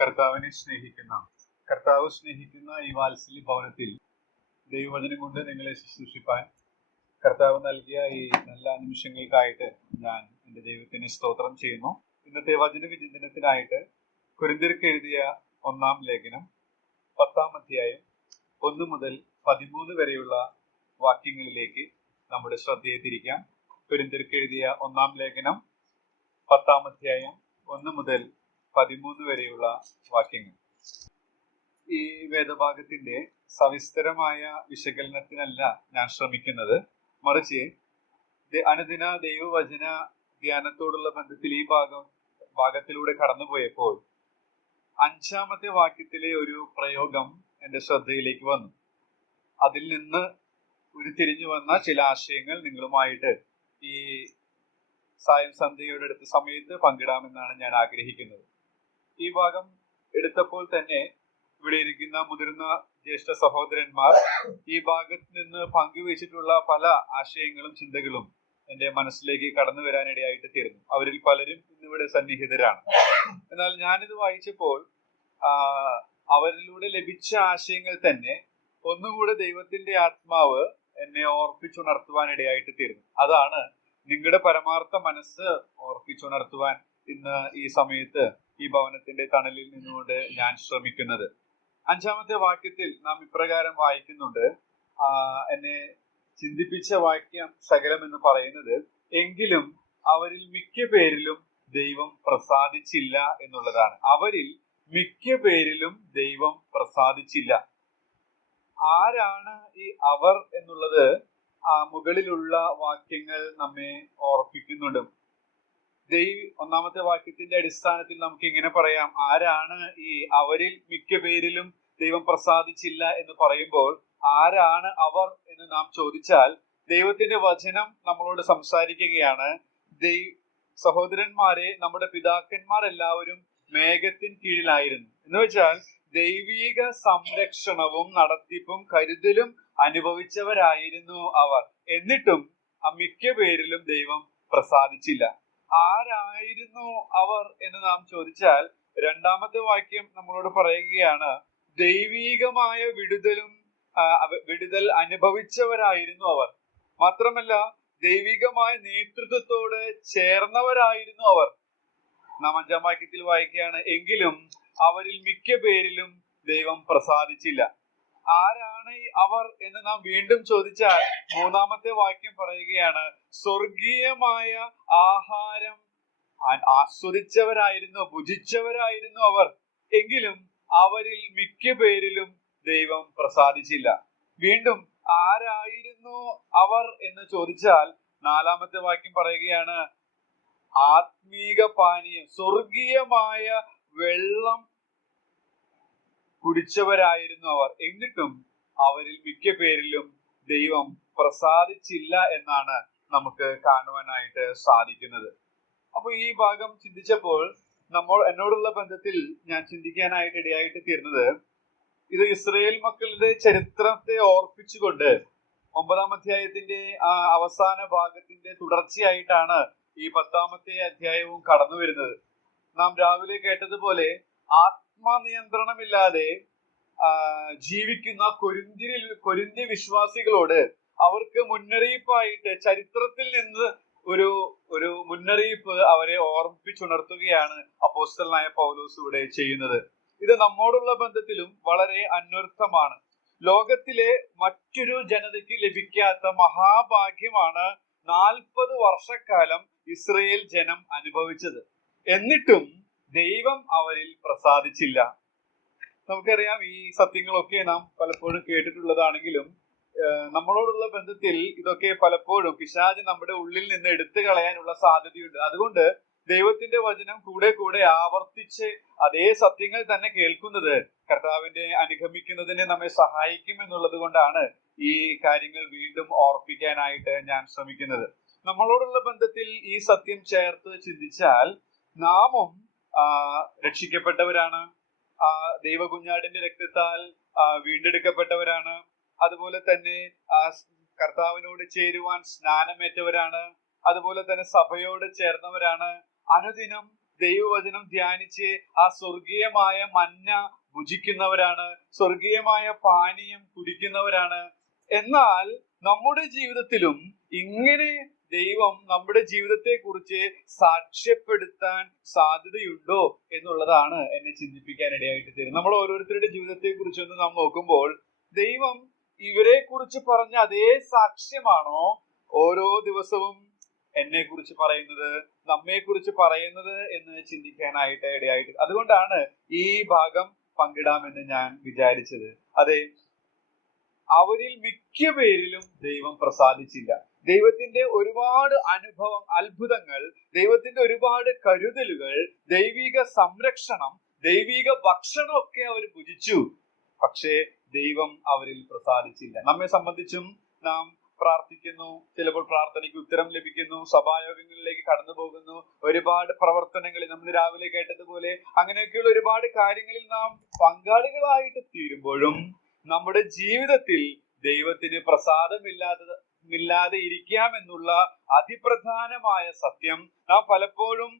കർത്താവ് സ്നേഹിക്കുന്ന ഈ വാത്സല്യ ഭവനത്തിൽ ദൈവവചനം കൊണ്ട് നിങ്ങളെ ശുശ്രൂഷിപ്പാൻ കർത്താവ് നൽകിയ ഈ നല്ല നിമിഷങ്ങൾക്കായിട്ട് ഞാൻ എൻ്റെ ദൈവത്തിന് സ്തോത്രം ചെയ്യുന്നു. ഇന്നത്തെ വചന വിചിന്തനത്തിനായിട്ട് കൊരിന്ത്യർക്ക് എഴുതിയ 1-ാം ലേഖനം 10-ാം അധ്യായം 1 മുതൽ 13 വരെയുള്ള വാക്യങ്ങളിലേക്ക് നമ്മുടെ ശ്രദ്ധയെ തിരിക്കാം. കൊരിന്ത്യർക്ക് എഴുതിയ 1-ാം ലേഖനം 10-ാം അധ്യായം 1 മുതൽ 13 വരെയുള്ള വാക്യങ്ങൾ. ഈ വേദഭാഗത്തിന്റെ സവിസ്തരമായ വിശകലനത്തിനല്ല ഞാൻ ശ്രമിക്കുന്നത്, മറിച്ച് അനുദിന ദൈവവചന ധ്യാനത്തോടുള്ള ബന്ധത്തിൽ ഈ ഭാഗത്തിലൂടെ കടന്നുപോയപ്പോൾ 5-ാമത്തെ വാക്യത്തിലെ ഒരു പ്രയോഗം എൻ്റെ ശ്രദ്ധയിലേക്ക് വന്നു. അതിൽ നിന്ന് ഉരുത്തിരിഞ്ഞു വന്ന ചില ആശയങ്ങൾ നിങ്ങളുമായിട്ട് ഈ സായം സന്ധ്യയുടെ അടുത്ത സമയത്ത് പങ്കിടാമെന്നാണ് ഞാൻ ആഗ്രഹിക്കുന്നത്. ഈ ഭാഗം എടുത്തപ്പോൾ തന്നെ ഇവിടെ ഇരിക്കുന്ന മുതിർന്ന ജ്യേഷ്ഠ സഹോദരന്മാർ ഈ ഭാഗത്ത് നിന്ന് പങ്കുവച്ചിട്ടുള്ള പല ആശയങ്ങളും ചിന്തകളും എൻ്റെ മനസ്സിലേക്ക് കടന്നു വരാനിടയായിട്ട് തീർന്നു. അവരിൽ പലരും ഇന്നിവിടെ സന്നിഹിതരാണ്. എന്നാൽ ഞാനിത് വായിച്ചപ്പോൾ അവരിലൂടെ ലഭിച്ച ആശയങ്ങൾ തന്നെ ഒന്നുകൂടെ ദൈവത്തിന്റെ ആത്മാവ് എന്നെ ഓർപ്പിച്ചുണർത്തുവാനിടയായിട്ട് തീർന്നു. അതാണ് നിങ്ങളുടെ പരമാർത്ഥ മനസ്സ് ഓർപ്പിച്ചുണർത്തുവാൻ ഇന്ന് ഈ സമയത്ത് ഈ ഭവനത്തിന്റെ തണലിൽ നിന്നുകൊണ്ട് ഞാൻ ശ്രമിക്കുന്നത്. 5-ാമത്തെ വാക്യത്തിൽ നാം ഇപ്രകാരം വായിക്കുന്നുണ്ട്. എന്നെ ചിന്തിപ്പിച്ച വാക്യം സകലം എന്ന് പറയുന്നത്, എങ്കിലും അവരിൽ മിക്ക പേരിലും ദൈവം പ്രസാദിച്ചില്ല എന്നുള്ളതാണ്. അവരിൽ മിക്ക പേരിലും ദൈവം പ്രസാദിച്ചില്ല. ആരാണ് ഈ അവർ എന്നുള്ളത് മുകളിലുള്ള വാക്യങ്ങൾ നമ്മെ ഓർപ്പിക്കുന്നുണ്ട്. 1-ാമത്തെ വാക്യത്തിന്റെ അടിസ്ഥാനത്തിൽ നമുക്ക് ഇങ്ങനെ പറയാം, ആരാണ് ഈ അവരിൽ മിക്ക പേരിലും ദൈവം പ്രസാദിച്ചില്ല എന്ന് പറയുമ്പോൾ ആരാണ് അവർ എന്ന് നാം ചോദിച്ചാൽ, ദൈവത്തിന്റെ വചനം നമ്മളോട് സംസാരിക്കുകയാണ്. സഹോദരന്മാരെ, നമ്മുടെ പിതാക്കന്മാർ എല്ലാവരും മേഘത്തിൻ കീഴിലായിരുന്നു. എന്ന് വെച്ചാൽ ദൈവീക സംരക്ഷണവും നടത്തിപ്പും കരുതലും അനുഭവിച്ചവരായിരുന്നു അവർ. എന്നിട്ടും മിക്ക പേരിലും ദൈവം പ്രസാദിച്ചില്ല. ആരായിരുന്നു അവർ എന്ന് നാം ചോദിച്ചാൽ 2-ാമത്തെ വാക്യം നമ്മളോട് പറയുകയാണ്, ദൈവീകമായ വിടുതൽ അനുഭവിച്ചവരായിരുന്നു അവർ. മാത്രമല്ല ദൈവികമായ നേതൃത്വത്തോട് ചേർന്നവരായിരുന്നു അവർ. നാം 5-ാം വാക്യത്തിൽ വായിക്കുകയാണ്, എങ്കിലും അവരിൽ മിക്ക പേരിലും ദൈവം പ്രസാദിച്ചില്ല. ആരാണ് ഈ അവർ എന്ന് നാം വീണ്ടും ചോദിച്ചാൽ 3-ാമത്തെ വാക്യം പറയുകയാണ്, സ്വർഗീയമായ ആഹാരം ആസ്വദിച്ചവരായിരുന്നു, ഭുജിച്ചവരായിരുന്നു അവർ. എങ്കിലും അവരിൽ മിക്ക പേരിലും ദൈവം പ്രസാദിച്ചില്ല. വീണ്ടും ആരായിരുന്നു അവർ എന്ന് ചോദിച്ചാൽ 4-ാമത്തെ വാക്യം പറയുകയാണ്, ആത്മീക പാനീയം, സ്വർഗീയമായ വെള്ളം കുടിച്ചവരായിരുന്നു അവർ. എന്നിട്ടും അവരിൽ മിക്ക പേരിലും ദൈവം പ്രസാദിച്ചില്ല എന്നാണ് നമുക്ക് കാണുവാനായിട്ട് സാധിക്കുന്നത്. അപ്പൊ ഈ ഭാഗം ചിന്തിച്ചപ്പോൾ എന്നോടുള്ള ബന്ധത്തിൽ ഞാൻ ചിന്തിക്കാനായിട്ട് ഇടയായിട്ട് തീർന്നത്, ഇത് ഇസ്രായേൽ മക്കളുടെ ചരിത്രത്തെ ഓർപ്പിച്ചുകൊണ്ട് 9-ാം അധ്യായത്തിന്റെ അവസാന ഭാഗത്തിന്റെ തുടർച്ചയായിട്ടാണ് ഈ 10-ാമത്തെ അധ്യായവും കടന്നു വരുന്നത്. നാം രാവിലെ കേട്ടതുപോലെ ആത്മനിയന്ത്രണമില്ലാതെ ജീവിക്കുന്ന കൊരിന്ത്യ വിശ്വാസികളോട് അവർക്ക് മുന്നറിയിപ്പായിട്ട് ചരിത്രത്തിൽ നിന്ന് ഒരു മുന്നറിയിപ്പ് അവരെ ഓർമ്മിപ്പിച്ചുണർത്തുകയാണ് അപ്പോസ്തലനായ പൗലോസ് ഇവിടെ ചെയ്യുന്നത്. ഇത് നമ്മോടുള്ള ബന്ധത്തിലും വളരെ അന്വർത്ഥമാണ്. ലോകത്തിലെ മറ്റൊരു ജനതയ്ക്ക് ലഭിക്കാത്ത മഹാഭാഗ്യമാണ് 40 വർഷക്കാലം ഇസ്രായേൽ ജനം അനുഭവിച്ചത്. എന്നിട്ടും ദൈവം അവരിൽ പ്രസാദിച്ചില്ല. നമുക്കറിയാം, ഈ സത്യങ്ങളൊക്കെ നാം പലപ്പോഴും കേട്ടിട്ടുള്ളതാണെങ്കിലും നമ്മളോടുള്ള ബന്ധത്തിൽ ഇതൊക്കെ പലപ്പോഴും പിശാച് നമ്മുടെ ഉള്ളിൽ നിന്ന് എടുത്തു കളയാനുള്ള സാധ്യതയുണ്ട്. അതുകൊണ്ട് ദൈവത്തിന്റെ വചനം കൂടെ ആവർത്തിച്ച് അതേ സത്യങ്ങൾ തന്നെ കേൾക്കുന്നത് കർത്താവിന്റെ അനുഗമിക്കുന്നതിന് നമ്മെ സഹായിക്കും എന്നുള്ളത് കൊണ്ടാണ് ഈ കാര്യങ്ങൾ വീണ്ടും ഓർപ്പിക്കാനായിട്ട് ഞാൻ ശ്രമിക്കുന്നത്. നമ്മളോടുള്ള ബന്ധത്തിൽ ഈ സത്യം ചേർത്ത് ചിന്തിച്ചാൽ നാമും രക്ഷിക്കപ്പെട്ടവരാണ്, ദൈവകുഞ്ഞാടിന്റെ രക്തത്താൽ വീണ്ടെടുക്കപ്പെട്ടവരാണ്. അതുപോലെ തന്നെ കർത്താവിനോട് ചേരുവാൻ സ്നാനമേറ്റവരാണ്. അതുപോലെ തന്നെ സഭയോട് ചേർന്നവരാണ്. അനുദിനം ദൈവവചനം ധ്യാനിച്ച് ആ സ്വർഗീയമായ മന്ന ഭുജിക്കുന്നവരാണ്, സ്വർഗീയമായ പാനീയം കുടിക്കുന്നവരാണ്. എന്നാൽ നമ്മുടെ ജീവിതത്തിലും ഇങ്ങനെ ദൈവം നമ്മുടെ ജീവിതത്തെ കുറിച്ച് സാക്ഷ്യപ്പെടുത്താൻ സാധ്യതയുണ്ടോ എന്നുള്ളതാണ് എന്നെ ചിന്തിപ്പിക്കാൻ ഇടയായിട്ട് തരും. നമ്മൾ ഓരോരുത്തരുടെ ജീവിതത്തെ കുറിച്ചൊന്ന് നാം നോക്കുമ്പോൾ ദൈവം ഇവരെ കുറിച്ച് പറഞ്ഞ അതേ സാക്ഷ്യമാണോ ഓരോ ദിവസവും എന്നെ കുറിച്ച് പറയുന്നത്, നമ്മെ കുറിച്ച് പറയുന്നത് എന്ന് ചിന്തിക്കാനായിട്ട് ഇടയായിട്ട്. അതുകൊണ്ടാണ് ഈ ഭാഗം പങ്കിടാമെന്ന് ഞാൻ വിചാരിച്ചത്. അതെ, അവരിൽ മിക്ക പേരിലും ദൈവം പ്രസാദിച്ചില്ല. ദൈവത്തിന്റെ ഒരുപാട് അനുഭവം, അത്ഭുതങ്ങൾ, ദൈവത്തിന്റെ ഒരുപാട് കരുതലുകൾ, ദൈവിക സംരക്ഷണം, ദൈവിക ഭക്ഷണം ഒക്കെ അവർ ഭുജിച്ചു. പക്ഷേ ദൈവം അവരിൽ പ്രസാദിച്ചില്ല. നമ്മെ സംബന്ധിച്ചും നാം പ്രാർത്ഥിക്കുന്നു, ചിലപ്പോൾ പ്രാർത്ഥനയ്ക്ക് ഉത്തരം ലഭിക്കുന്നു, സഭായോഗങ്ങളിലേക്ക് കടന്നു പോകുന്നു, ഒരുപാട് പ്രവർത്തനങ്ങളിൽ നമ്മൾ രാവിലെ കേട്ടതുപോലെ അങ്ങനെയൊക്കെയുള്ള ഒരുപാട് കാര്യങ്ങളിൽ നാം പങ്കാളികളായിട്ട് തീരുമ്പോഴും നമ്മുടെ ജീവിതത്തിൽ ദൈവത്തിന് പ്രസാദമില്ലാതെ ഇരിക്കാമെന്നുള്ള അതിപ്രധാനമായ സത്യം നാം പലപ്പോഴും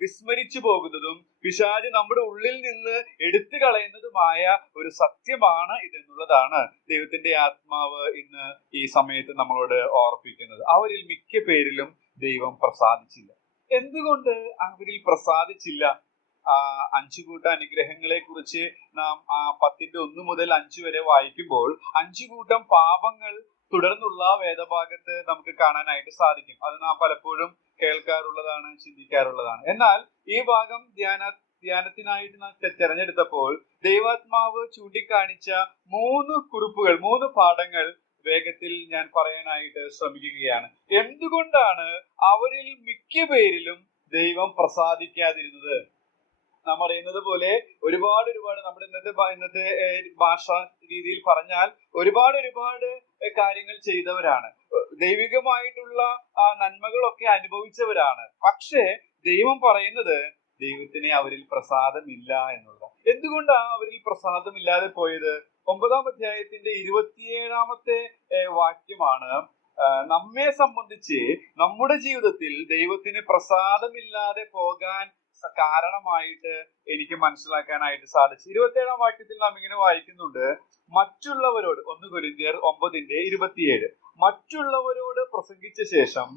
വിസ്മരിച്ചു പോകുന്നതും പിശാച് നമ്മുടെ ഉള്ളിൽ നിന്ന് എടുത്തു കളയുന്നതുമായ ഒരു സത്യമാണ് ഇതെന്നുള്ളതാണ് ദൈവത്തിന്റെ ആത്മാവ് ഇന്ന് ഈ സമയത്ത് നമ്മളോട് ഓർപ്പിക്കുന്നത്. അവരിൽ മിക്ക പേരിലും ദൈവം പ്രസാദിച്ചില്ല. എന്തുകൊണ്ട് അവരിൽ പ്രസാദിച്ചില്ല? 5 കൂട്ട അനുഗ്രഹങ്ങളെ കുറിച്ച് നാം 10:1 മുതൽ 5 വരെ വായിക്കുമ്പോൾ 5 കൂട്ടം പാപങ്ങൾ തുടർന്നുള്ള വേദഭാഗത്ത് നമുക്ക് കാണാനായിട്ട് സാധിക്കും. അത് നാം പലപ്പോഴും കേൾക്കാറുള്ളതാണ്, ചിന്തിക്കാറുള്ളതാണ്. എന്നാൽ ഈ ഭാഗം ധ്യാനത്തിനായിട്ട് നാം തെരഞ്ഞെടുത്തപ്പോൾ ദൈവാത്മാവ് ചൂണ്ടിക്കാണിച്ച 3 കുറിപ്പുകൾ, 3 പാഠങ്ങൾ വേഗത്തിൽ ഞാൻ പറയാനായിട്ട് ശ്രമിക്കുകയാണ്. എന്തുകൊണ്ടാണ് അവരിൽ മിക്ക പേരിലും ദൈവം പ്രസാദിക്കാതിരുന്നത്? നാം അറിയുന്നത് പോലെ ഒരുപാട് നമ്മുടെ ഇന്നത്തെ ഭാഷ രീതിയിൽ പറഞ്ഞാൽ ഒരുപാട് കാര്യങ്ങൾ ചെയ്തവരാണ്, ദൈവികമായിട്ടുള്ള നന്മകളൊക്കെ അനുഭവിച്ചവരാണ്. പക്ഷേ ദൈവം പറയുന്നത് ദൈവത്തിന് അവരിൽ പ്രസാദമില്ല എന്നുള്ളത്. എന്തുകൊണ്ടാണ് അവരിൽ പ്രസാദമില്ലാതെ പോയത്? 9-ാം അധ്യായത്തിന്റെ 27-ാമത്തെ വാക്യമാണ് നമ്മെ സംബന്ധിച്ച് നമ്മുടെ ജീവിതത്തിൽ ദൈവത്തിന് പ്രസാദമില്ലാതെ പോകാൻ കാരണമായിട്ട് എനിക്ക് മനസ്സിലാക്കാനായിട്ട് സാധിച്ചു. 27-ാം വാക്യത്തിൽ നാം ഇങ്ങനെ വായിക്കുന്നുണ്ട്, മറ്റുള്ളവരോട്, 1 കൊരിന്ത്യർ 9:27, മറ്റുള്ളവരോട് പ്രസംഗിച്ച ശേഷം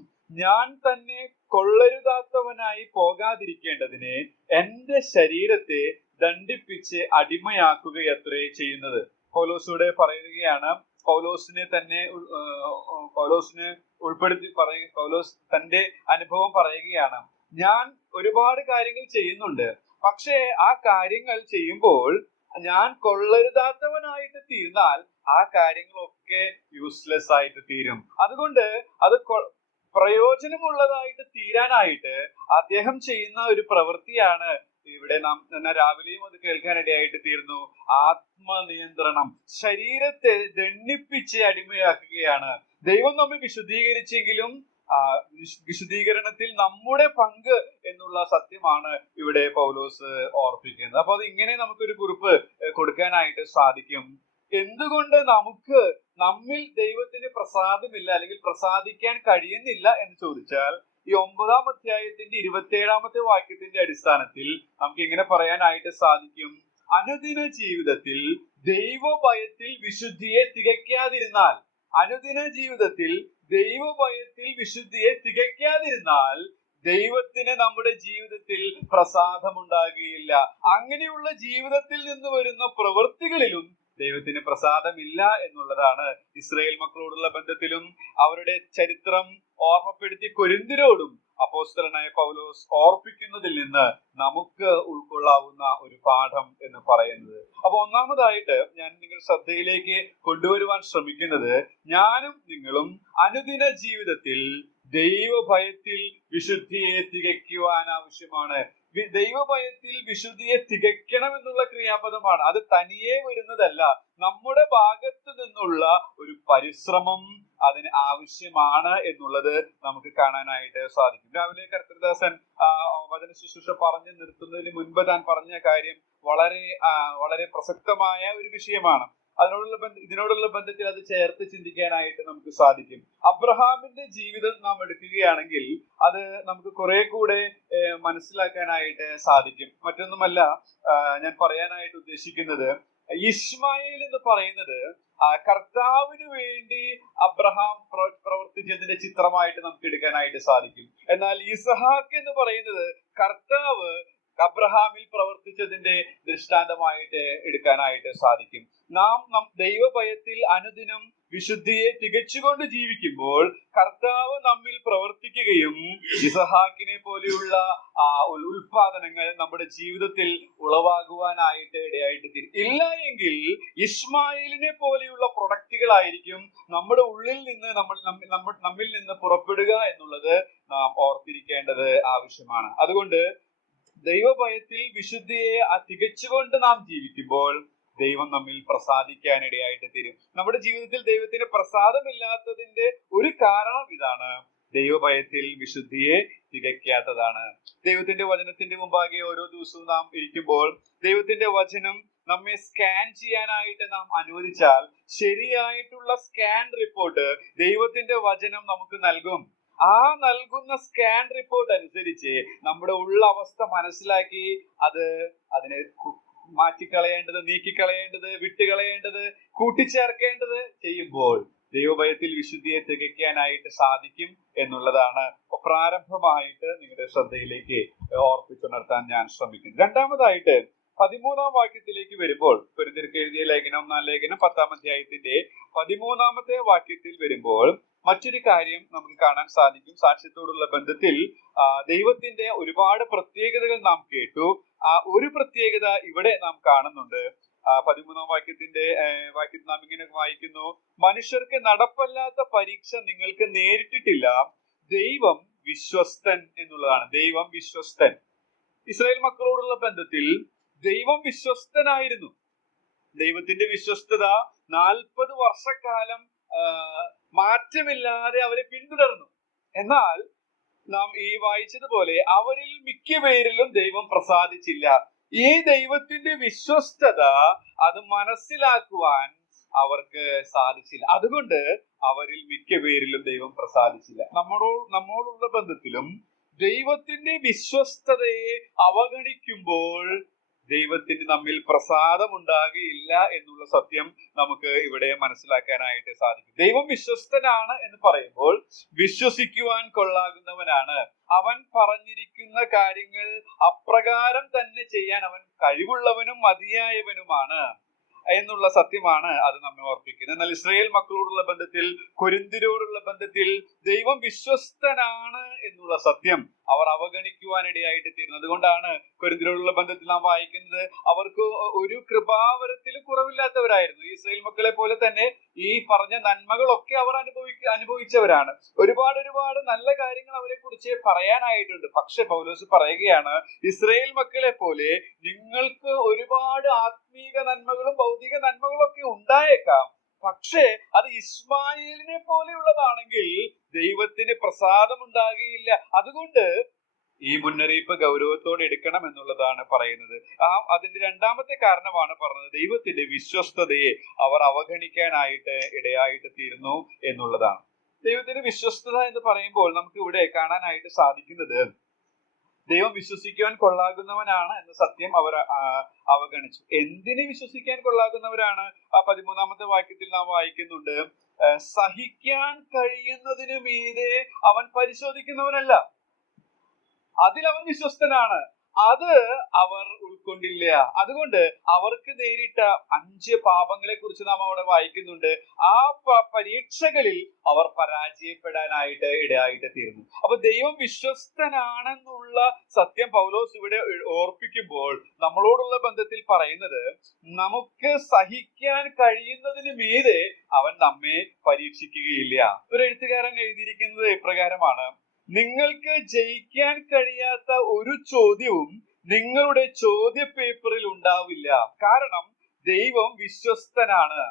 ഞാൻ തന്നെ കൊള്ളരുതാത്തവനായി പോകാതിരിക്കേണ്ടതിന് എന്റെ ശരീരത്തെ ദണ്ഡിപ്പിച്ച് അടിമയാക്കുകയത്രേ ചെയ്യുന്നത്. പൗലോസൂടെ പറയുകയാണ്. പൗലോസിനെ ഉൾപ്പെടുത്തി പൗലോസ് തന്റെ അനുഭവം പറയുകയാണ്. ഞാൻ ഒരുപാട് കാര്യങ്ങൾ ചെയ്യുന്നുണ്ട്, പക്ഷേ ആ കാര്യങ്ങൾ ചെയ്യുമ്പോൾ ഞാൻ കൊള്ളരുതാത്തവനായിട്ട് തീർന്നാൽ ആ കാര്യങ്ങളൊക്കെ യൂസ്ലെസ് ആയിട്ട് തീരും. അതുകൊണ്ട് അത് പ്രയോജനമുള്ളതായിട്ട് തീരാനായിട്ട് അദ്ദേഹം ചെയ്യുന്ന ഒരു പ്രവൃത്തിയാണ് ഇവിടെ നാം രാവിലെയും അത് കേൾക്കാനിടയായിട്ട് തീർന്നു. ആത്മനിയന്ത്രണം, ശരീരത്തെ ദണ്ഡിപ്പിച്ച് അടിമയാക്കുകയാണ്. ദൈവം നമ്മെ വിശുദ്ധീകരിച്ചെങ്കിലും വിശുദ്ധീകരണത്തിൽ നമ്മുടെ പങ്ക് എന്നുള്ള സത്യമാണ് ഇവിടെ പൗലോസ് ഓർപ്പിക്കുന്നത്. അപ്പൊ അത് ഇങ്ങനെ നമുക്കൊരു കുറിപ്പ് കൊടുക്കാനായിട്ട് സാധിക്കും. എന്തുകൊണ്ട് നമ്മിൽ ദൈവത്തിന് പ്രസാദമില്ല അല്ലെങ്കിൽ പ്രസാദിക്കാൻ കഴിയുന്നില്ല എന്ന് ചോദിച്ചാൽ ഈ 9-ാം അധ്യായത്തിന്റെ 27-ാമത്തെ വാക്യത്തിന്റെ അടിസ്ഥാനത്തിൽ നമുക്ക് ഇങ്ങനെ പറയാനായിട്ട് സാധിക്കും. അനുദിന ജീവിതത്തിൽ ദൈവഭയത്തിൽ വിശുദ്ധിയെ തികയ്ക്കാതിരുന്നാൽ, ദൈവത്തിന് നമ്മുടെ ജീവിതത്തിൽ പ്രസാദമുണ്ടാകുകയില്ല. അങ്ങനെയുള്ള ജീവിതത്തിൽ നിന്ന് വരുന്ന പ്രവൃത്തികളിലും ദൈവത്തിന് പ്രസാദമില്ല എന്നുള്ളതാണ് ഇസ്രായേൽ മക്കളോടുള്ള ബന്ധത്തിലും അവരുടെ ചരിത്രം ഓർമ്മപ്പെടുത്തി കൊരിന്ത്യരോടും അപ്പോസ്തലനായ പൗലോസ് ഓർപ്പിക്കുന്നതിൽ നിന്ന് നമുക്ക് ഉൾക്കൊള്ളാവുന്ന ഒരു പാഠം എന്ന് പറയുന്നത്. അപ്പൊ ഒന്നാമതായിട്ട് ഞാൻ നിങ്ങളുടെ ശ്രദ്ധയിലേക്ക് കൊണ്ടുവരുവാൻ ശ്രമിക്കുന്നത്, ഞാനും നിങ്ങളും അനുദിന ജീവിതത്തിൽ ദൈവഭയത്തിൽ വിശുദ്ധിയെ തികയ്ക്കുവാൻ ആവശ്യമാണ്. ദൈവഭയത്തിൽ വിശുദ്ധിയെ തികയ്ക്കണം എന്നുള്ള ക്രിയാപദമാണ്. അത് തനിയെ വരുന്നതല്ല, നമ്മുടെ ഭാഗത്തു നിന്നുള്ള ഒരു പരിശ്രമം അതിന് ആവശ്യമാണ് എന്നുള്ളത് നമുക്ക് കാണാനായിട്ട് സാധിക്കും. രാവിലെ കർത്തൃദാസൻ വചന ശുശ്രൂഷ പറഞ്ഞു നിർത്തുന്നതിന് മുൻപ് താൻ പറഞ്ഞ കാര്യം വളരെ പ്രസക്തമായ ഒരു വിഷയമാണ്. ഇതിനോടുള്ള ബന്ധത്തിൽ അത് ചേർത്ത് ചിന്തിക്കാനായിട്ട് നമുക്ക് സാധിക്കും. അബ്രഹാമിന്റെ ജീവിതം നാം എടുക്കുകയാണെങ്കിൽ അത് നമുക്ക് കുറെ കൂടെ മനസ്സിലാക്കാനായിട്ട് സാധിക്കും. മറ്റൊന്നുമല്ല, ഞാൻ പറയാനായിട്ട് ഉദ്ദേശിക്കുന്നത്, ഇസ്മായേൽ എന്ന് പറയുന്നത് കർത്താവിന് വേണ്ടി അബ്രഹാം പ്രവർത്തിച്ചതിന്റെ ചിത്രമായിട്ട് നമുക്ക് എടുക്കാനായിട്ട് സാധിക്കും. എന്നാൽ ഇസഹാക്ക് എന്ന് പറയുന്നത് കർത്താവ് അബ്രഹാമിൽ പ്രവർത്തിച്ചതിന്റെ ദൃഷ്ടാന്തമായിട്ട് എടുക്കാനായിട്ട് സാധിക്കും. നാം ദൈവഭയത്തിൽ അനുദിനം വിശുദ്ധിയെ തികച്ചുകൊണ്ട് ജീവിക്കുമ്പോൾ കർത്താവ് നമ്മിൽ പ്രവർത്തിക്കുകയും ഇസഹാക്കിനെ പോലെയുള്ള ഉൽപാദനങ്ങൾ നമ്മുടെ ജീവിതത്തിൽ ഉളവാകുവാനായിട്ട് ഇടയായിട്ട് തീരും. ഇല്ല എങ്കിൽ ഇസ്മായിലിനെ പോലെയുള്ള പ്രൊഡക്റ്റുകളായിരിക്കും നമ്മുടെ ഉള്ളിൽ നിന്ന് നമ്മിൽ നിന്ന് പുറപ്പെടുക എന്നുള്ളത് നാം ഓർത്തിരിക്കേണ്ടത് ആവശ്യമാണ്. അതുകൊണ്ട് ദൈവഭയത്തിൽ വിശുദ്ധിയെ തികച്ചുകൊണ്ട് നാം ജീവിക്കുമ്പോൾ ദൈവം നമ്മിൽ പ്രസാദിക്കാനിടയായിട്ട് തീരും. നമ്മുടെ ജീവിതത്തിൽ ദൈവത്തിന് പ്രസാദമില്ലാത്തതിന്റെ ഒരു കാരണം ഇതാണ്: ദൈവഭയത്തിൽ വിശുദ്ധിയെ തികയ്ക്കാത്തതാണ്. ദൈവത്തിന്റെ വചനത്തിന്റെ മുമ്പാകെ ഓരോ ദിവസവും നാം ഇരിക്കുമ്പോൾ ദൈവത്തിന്റെ വചനം നമ്മെ സ്കാൻ ചെയ്യാനായിട്ട് നാം അനുവദിച്ചാൽ ശരിയായിട്ടുള്ള സ്കാൻ റിപ്പോർട്ട് ദൈവത്തിന്റെ വചനം നമുക്ക് നൽകും. ആ നൽകുന്ന സ്കാൻ റിപ്പോർട്ട് അനുസരിച്ച് നമ്മുടെ ഉള്ള അവസ്ഥ മനസ്സിലാക്കി അതിനെ മാറ്റിക്കളയേണ്ടത്, നീക്കിക്കളയേണ്ടത്, വിട്ടുകളയേണ്ടത്, കൂട്ടിച്ചേർക്കേണ്ടത് ചെയ്യുമ്പോൾ ദൈവഭയത്തിൽ വിശുദ്ധിയെ തികയ്ക്കാനായിട്ട് സാധിക്കും എന്നുള്ളതാണ് പ്രാരംഭമായിട്ട് നിങ്ങളുടെ ശ്രദ്ധയിലേക്ക് ഓർപ്പിച്ചുണർത്താൻ ഞാൻ ശ്രമിക്കുന്നു. രണ്ടാമതായിട്ട് 13-ാം വാക്യത്തിലേക്ക് വരുമ്പോൾ, കൊരിന്ത്യർക്ക് എഴുതിയ ലേഖനം 1-ാം ലേഖനം 10-ാം അധ്യായത്തിന്റെ 13-ാമത്തെ വാക്യത്തിൽ വരുമ്പോൾ മറ്റൊരു കാര്യം നമുക്ക് കാണാൻ സാധിക്കും. സാക്ഷ്യത്തോടുള്ള ബന്ധത്തിൽ ദൈവത്തിന്റെ ഒരുപാട് പ്രത്യേകതകൾ നാം കേട്ടു. ഒരു പ്രത്യേകത ഇവിടെ നാം കാണുന്നുണ്ട്. 13-ാം വാക്യത്തിൽ നാം ഇങ്ങനെ വായിക്കുന്നു: മനുഷ്യർക്ക് നടപ്പല്ലാത്ത പരീക്ഷ നിങ്ങൾക്ക് നേരിട്ടിട്ടില്ല, ദൈവം വിശ്വസ്തൻ എന്നുള്ളതാണ്. ദൈവം വിശ്വസ്തൻ. ഇസ്രായേൽ മക്കളോടുള്ള ബന്ധത്തിൽ ദൈവം വിശ്വസ്തനായിരുന്നു. ദൈവത്തിന്റെ വിശ്വസ്തത 40 വർഷക്കാലം മാറ്റമില്ലാതെ അവരെ പിന്തുടർന്നു. എന്നാൽ നാം ഈ വായിച്ചതുപോലെ അവരിൽ മിക്ക പേരിലും ദൈവം പ്രസാദിച്ചില്ല. ഈ ദൈവത്തിന്റെ വിശ്വസ്തത അത് മനസ്സിലാക്കുവാൻ അവർക്ക് സാധിച്ചില്ല. അതുകൊണ്ട് അവരിൽ മിക്ക പേരിലും ദൈവം പ്രസാദിച്ചില്ല. നമ്മോടുള്ള ബന്ധത്തിലും ദൈവത്തിന്റെ വിശ്വസ്തതയെ അവഗണിക്കുമ്പോൾ ദൈവത്തിന് നമ്മിൽ പ്രസാദം ഉണ്ടാകുകയില്ല എന്നുള്ള സത്യം നമുക്ക് ഇവിടെ മനസ്സിലാക്കാനായിട്ട് സാധിക്കും. ദൈവം വിശ്വസ്തനാണ് എന്ന് പറയുമ്പോൾ വിശ്വസിക്കുവാൻ കൊള്ളാകുന്നവനാണ്. അവൻ പറഞ്ഞിരിക്കുന്ന കാര്യങ്ങൾ അപ്രകാരം തന്നെ ചെയ്യാൻ അവൻ കഴിവുള്ളവനും മതിയായവനുമാണ് എന്നുള്ള സത്യമാണ് അത് നമ്മെ ഓർപ്പിക്കുന്നത്. എന്നാൽ ഇസ്രായേൽ മക്കളോടുള്ള ബന്ധത്തിൽ, കൊരിന്ത്യരോടുള്ള ബന്ധത്തിൽ ദൈവം വിശ്വസ്തനാണ് എന്നുള്ള സത്യം അവർ അവഗണിക്കുവാനിടയായിട്ട് തീരുന്നു. അതുകൊണ്ടാണ് കൊരിന്ത്യരോടുള്ള ബന്ധത്തിൽ നാം വായിക്കുന്നത് അവർക്ക് ഒരു കൃപാവരത്തിലും കുറവില്ലാത്തവരായിരുന്നു. ഇസ്രായേൽ മക്കളെ പോലെ തന്നെ ഈ പറഞ്ഞ നന്മകളൊക്കെ അവർ അനുഭവിച്ചവരാണ്. ഒരുപാട് നല്ല കാര്യങ്ങൾ അവരെ കുറിച്ച് പറയാനായിട്ടുണ്ട്. പക്ഷെ പൗലോസ് പറയുകയാണ്, ഇസ്രായേൽ മക്കളെ പോലെ നിങ്ങൾക്ക് ഒരുപാട് ആത്മീക നന്മകളും ഭൗതിക നന്മകളും ഒക്കെ ഉണ്ടായേക്കാം. പക്ഷേ അത് ഇസ്മായേലിനെ പോലെയുള്ളതാണെങ്കിൽ ദൈവത്തിന് പ്രസാദം ഉണ്ടാകുകയില്ല. അതുകൊണ്ട് ഈ മുന്നറിയിപ്പ് ഗൗരവത്തോടെ എടുക്കണം എന്നുള്ളതാണ് പറയുന്നത്. അതിന്റെ രണ്ടാമത്തെ കാരണമാണ് പറഞ്ഞത്, ദൈവത്തിന്റെ വിശ്വസ്തതയെ അവർ അവഗണിക്കാനായിട്ട് ഇടയായിട്ട് തീരുന്നു എന്നുള്ളതാണ്. ദൈവത്തിന്റെ വിശ്വസ്തത എന്ന് പറയുമ്പോൾ നമുക്ക് ഇവിടെ കാണാനായിട്ട് സാധിക്കുന്നത് ദൈവം വിശ്വസിക്കുവാൻ കൊള്ളാകുന്നവനാണ് എന്ന സത്യം അവർ അവഗണിച്ചു. എന്തിനെ വിശ്വസിക്കാൻ കൊള്ളാകുന്നവരാണ്? 13-ാമത്തെ വാക്യത്തിൽ നാം വായിക്കുന്നുണ്ട്, സഹിക്കാൻ കഴിയുന്നതിന് മീതെ അവൻ പരിശോധിക്കുന്നവനല്ല, അതിൽ അവൻ വിശ്വസ്തനാണ്. അത് അവർ ഉൾക്കൊണ്ടില്ല. അതുകൊണ്ട് അവർക്ക് നേരിട്ട 5 പാപങ്ങളെ കുറിച്ച് നാം അവിടെ വായിക്കുന്നുണ്ട്. ആ പരീക്ഷകളിൽ അവർ പരാജയപ്പെടാനായിട്ട് ഇടയായിട്ട് തീർന്നു. അപ്പൊ ദൈവം വിശ്വസ്തനാണെന്നുള്ള സത്യം പൗലോസ് ഇവിടെ ഓർപ്പിക്കുമ്പോൾ നമ്മളോടുള്ള ബന്ധത്തിൽ പറയുന്നത്, നമുക്ക് സഹിക്കാൻ കഴിയുന്നതിന് മീതെ അവൻ നമ്മെ പരീക്ഷിക്കുകയില്ല. ഒരു എഴുത്തുകാരൻ എഴുതിയിരിക്കുന്നത് ഇപ്രകാരമാണ്: നിങ്ങൾക്ക് ജയിക്കാൻ കഴിയാത്ത ഒരു ചോദ്യവും നിങ്ങളുടെ ചോദ്യ പേപ്പറിൽ ഉണ്ടാവില്ല, കാരണം ദൈവം വിശ്വസ്തനാണ്.